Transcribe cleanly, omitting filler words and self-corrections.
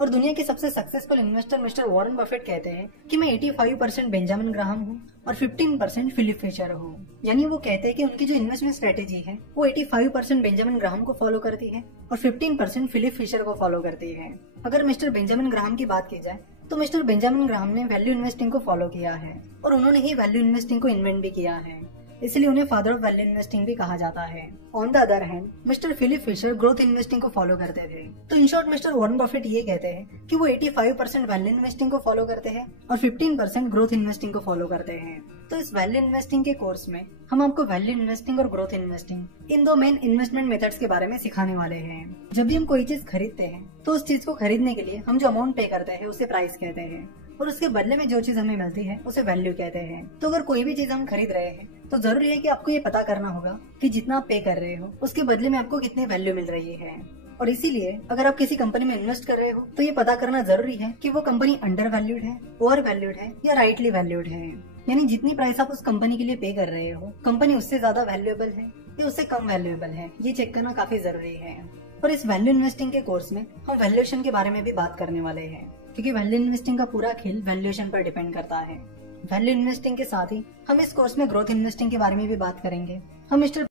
और दुनिया के सबसे successful investor mister Warren Buffett कहते हैं कि मैं 85% बेंजामिन ग्राहम हूँ और 15% फिलिप फिशर हूँ। यानी वो कहते हैं कि उनकी जो इन्वेस्टमेंट स्ट्रेटेजी है वो 85% बेंजामिन ग्राहम को फॉलो करती है और 15% फिलिप फिशर को फॉलो करती है। अगर मिस्टर बेंजामिन ग्राहम की बात की जाए तो मिस्टर बेंजामिन ग्राहम ने वैल्यू इन्वेस्टिंग को फॉलो किया है और उन्होंने ही वैल्यू इन्वेस्टिंग को इन्वेंट भी किया है, इसलिए उन्हें फादर ऑफ वैल्यू इन्वेस्टिंग भी कहा जाता है। On the other hand mister Philip Fisher growth investing को फॉलो करते थे। तो in short mister Warren Buffett ये कहते हैं कि वो 85% वैल्यू इन्वेस्टिंग को फॉलो करते हैं और 15% ग्रोथ इन्वेस्टिंग को फॉलो करते हैं। तो इस वैल्यू इन्वेस्टिंग के कोर्स में हम आपको वैल्यू इन्वेस्टिंग और ग्रोथ इन्वेस्टिंग इन दो मेन इन्वेस्टमेंट मेथड्स के बारे में सिखाने वाले हैं। जब भी हम कोई चीज खरीदते हैं तो उस चीज को खरीदने के लिए हम जो अमाउंट पे करते हैं उसे प्राइस कहते हैं और उसके बदले में जो चीज हमें मिलती है उसे वैल्यू कहते हैं। तो अगर कोई भी चीज हम खरीद रहे हैं तो जरूरी है कि आपको ये पता करना होगा कि जितना आप पे कर रहे हो उसके बदले में आपको कितनी वैल्यू मिल रही है। और इसीलिए अगर आप किसी कंपनी में इन्वेस्ट कर रहे हो तो ये पता करना जरूरी है कि वो कंपनी अंडर वैल्यूड है, ओवर वैल्यूड है या राइटली वैल्यूड है। यानी जितनी प्राइस आप उस कंपनी के लिए पे कर रहे हो कंपनी उससे ज्यादा वैल्यूएबल है या उससे कम वैल्यूएबल है, ये चेक करना काफी जरूरी है। और इस वैल्यू इन्वेस्टिंग के कोर्स में हम वैल्यूएशन के बारे में भी बात करने वाले हैं, क्योंकि वैल्यू इन्वेस्टिंग का पूरा खेल वैल्यूएशन पर डिपेंड करता है। वैल्यू इन्वेस्टिंग के साथ ही हम इस कोर्स में ग्रोथ इन्वेस्टिंग के बारे में भी बात करेंगे। हम मिस्टर